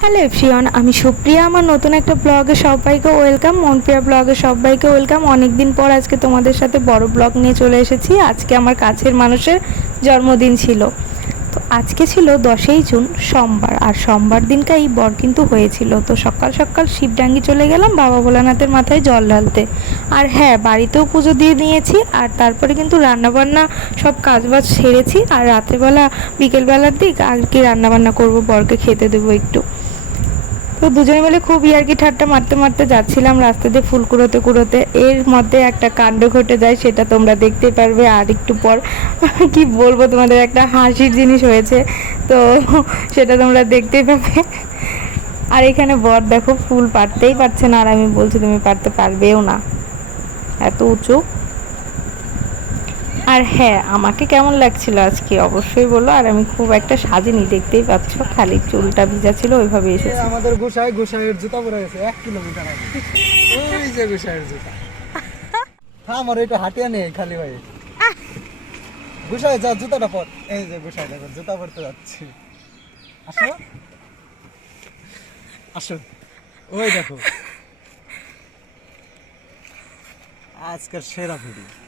Hello everyone, আমি সুপ্রিয়া। আমার নতুন একটা ব্লগে সবাইকে ওয়েলকাম। মনপ্রিয়া ব্লগে সবাইকে ওয়েলকাম। অনেক দিন পর আজকে তোমাদের সাথে বড় ব্লগ নিয়ে চলে এসেছি। আজকে আমার কাছের মানুষের জন্মদিন ছিল। তো আজকে ছিল দশই জুন, সোমবার। আর সোমবার দিনকে এই বর কিন্তু হয়েছিল। তো সকাল সকাল শিবডাঙ্গি চলে গেলাম বাবা ভোলানাথের মাথায় জল ঢালতে। আর হ্যাঁ বাড়িতেও পুজো দিয়ে নিয়েছি আর তারপরে কিন্তু রান্নাবান্না সব কাজবাজ সেরেছি। আর রাত্রেবেলা, বিকেলবেলার দিক আর কি রান্নাবান্না করব বরকে খেতে দেবো একটু। তো দুজনে মিলে খুব ইয়ার্কি ঠাট্টা মারতে মারতে যাচ্ছিলাম রাস্তা দিয়ে ফুল কুড়োতে কুড়োতে। এর মধ্যে একটা কাণ্ড ঘটে যায়, সেটা তোমরা দেখতে পারবে। আর একটু পর কি বলব, তোমাদের একটা হাসির জিনিস হয়েছে। তো সেটা তোমরা দেখতেই পাবে। আর এখানে বর দেখো, ফুল পারতেই পারছে না। আর আমি বলছি, তুমি পারতে পারবেও না। এত উঁচু। আর হ্যাঁ আমাকে কেমন লাগছিল আজকে? অবশ্যই বলো। আর আমি খুব একটা সাজিনি দেখতেই পাচ্ছ। খালি চুলটা ভিজা ছিল ওইভাবে এসেছি। আমাদের গোসাই গোসাইয়ের জুতা পরে গেছে এক কিলোমিটার আগে। ওই যে গোসাইয়ের জুতা। হ্যাঁ আমার এটা হাটিয়া নেই খালি ভাই। গোসাই যা জুতাটা পর। এই যে গোসাই দেখো জুতা পরতে যাচ্ছি। আসো। আসো। ওই দেখো। আজকের সেরা ভিডিও।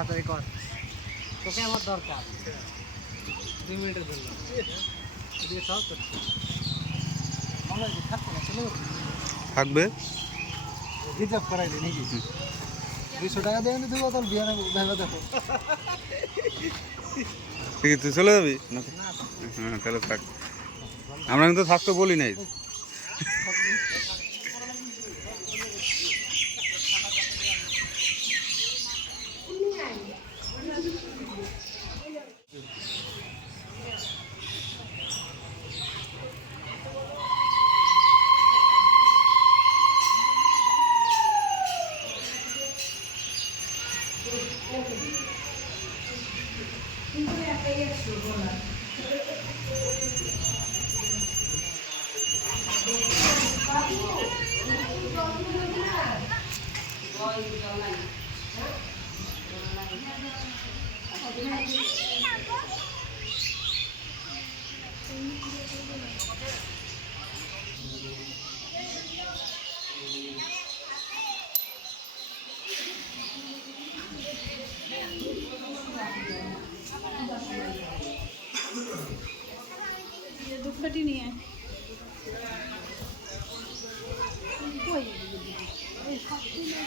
তাড়াতাড়ি কর। তোকে আমার দরকার। দুই মিনিটের জন্য। থাকবে? রিজার্ভ করাই দিই নাকি? দুইশো টাকা দিয়ে দুই বোতল বিয়ে ভেবে দেখো ঠিক তুই চলে যাবি? হ্যাঁ তাহলে থাক। আমরা কিন্তু থাকতে বলি নাই। Ini ada apa?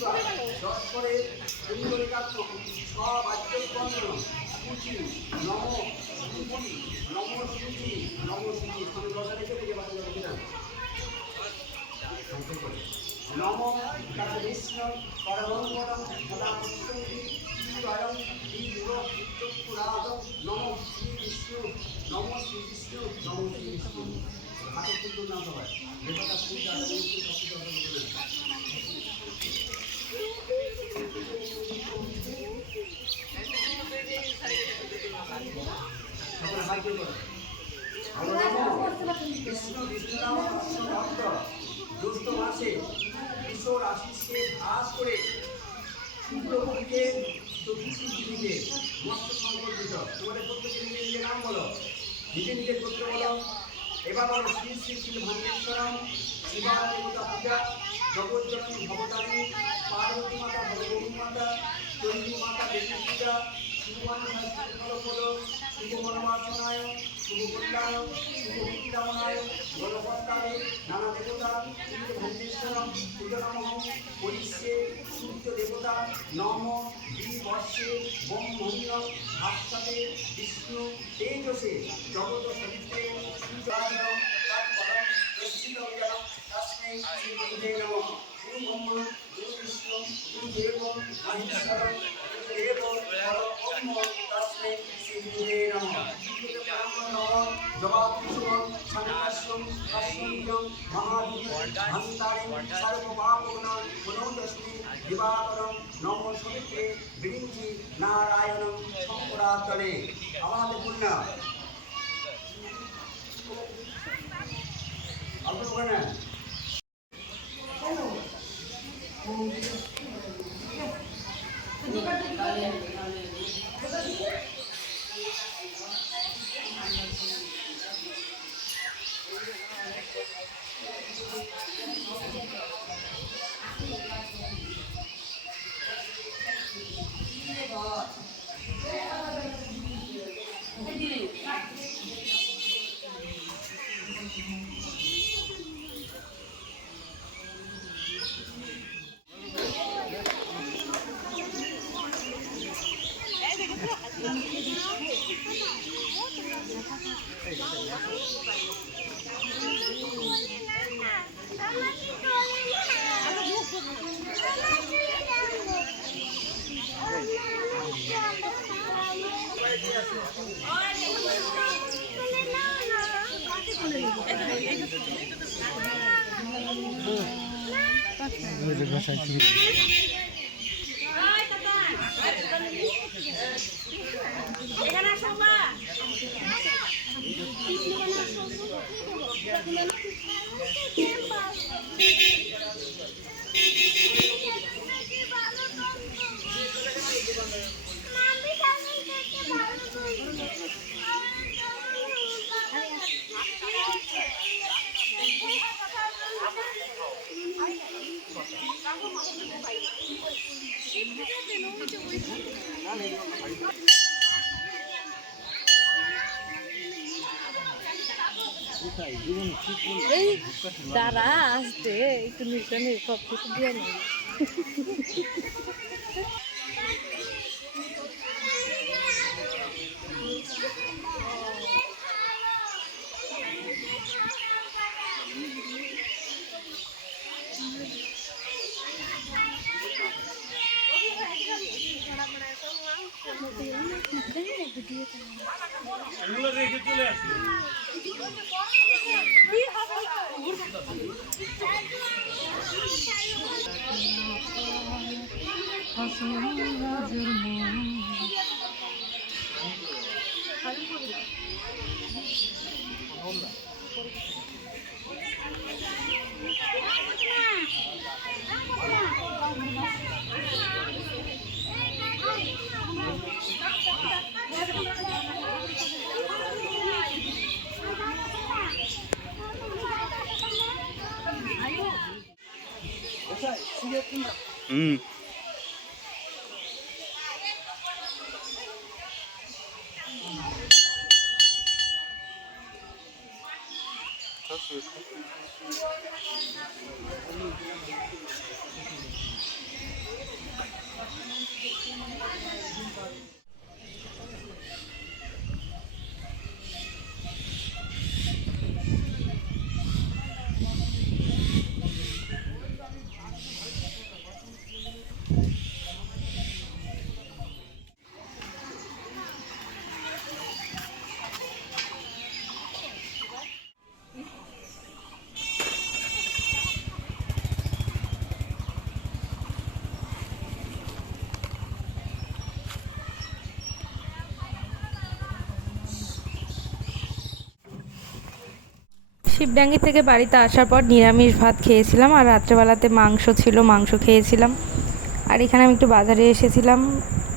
দশরে সুন্দরিকাত্ম সবাচ্যকর্ণ কুচি নম সুচি নম সুচি নম সুচি স্বামী দশরে চলে যে বাসন বুঝলাম নম তারা নম শ্রী বিষ্ণু নম শ্রী বিষ্ণু নম শ্রী বিষ্ণু হাতে কিন্তু নাম সবাই যেটা তার শ্রী জ্যৈষ্ঠ মাসে কিশোর আশিসকে ভাস করে শুক্রপক্ষে চতুর্থী তিথিতে মৎস্য সংকল্পিত তোমাদের প্রত্যেকে নিজের নাম বলো। নিজে নিজে করতে বলো। এবার বলো শ্রী শ্রী শ্রী ভঙ্গেশ্বরম শিবা দেবতা পূজা, জগজ্জননী ভবতারী পার্বতী মাতা, ভগবতী মাতা, চণ্ডী মাতা, দেবী পূজা শাস্ত্রী ফলপদ শুভ মনোবাসনায় শুভ কল্যাণ শুভ বিদ্যামনায় বলবত্তারে নানা দেবতা সূর্য ভঙ্গেশ্বরম সূর্য নম পরিষ্যে সূর্য দেবতা, নম বর্ষে মহিম ভাস্বতে বিষ্ণু, তেজসে জগত সবিত্রে সর্বপাপগুণা পুনঃতস্মি দিবাকরম নম সমিত্রে বিরিঞ্চি নারায়ণম শঙ্করাতলে আমাদের পুণ্যা অল্প করে নেন এই দাঁড়া আসতে। একটু নিচে সব কিছু দিয়ে নেই হাসি হাজার মন 음. 할 수 있어. শিবডাঙ্গি থেকে বাড়িতে আসার পর নিরামিষ ভাত খেয়েছিলাম আর রাত্রেবেলাতে মাংস ছিল, মাংস খেয়েছিলাম। আর এখানে আমি একটু বাজারে এসেছিলাম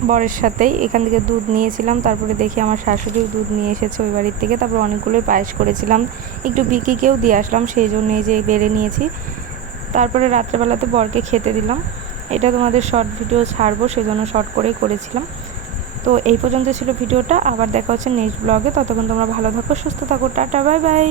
বরের সাথেই। এখান থেকে দুধ নিয়েছিলাম, তারপরে দেখি আমার শাশুড়িও দুধ নিয়ে এসেছে ওই বাড়ির থেকে। তারপর অনেকগুলোই পায়েস করেছিলাম। একটু বিকিকেও দিয়ে আসলাম, সেই জন্য এই যে বেড়ে নিয়েছি। তারপরে রাত্রেবেলাতে বরকে খেতে দিলাম। এটা তোমাদের শর্ট ভিডিও ছাড়বো, সেজন্য শর্ট করেই করেছিলাম। তো এই পর্যন্ত ছিল ভিডিওটা আবার দেখা হচ্ছে নেক্সট ব্লগে ততক্ষণ তোমরা ভালো থাকো, সুস্থ থাকো। Tata bye bye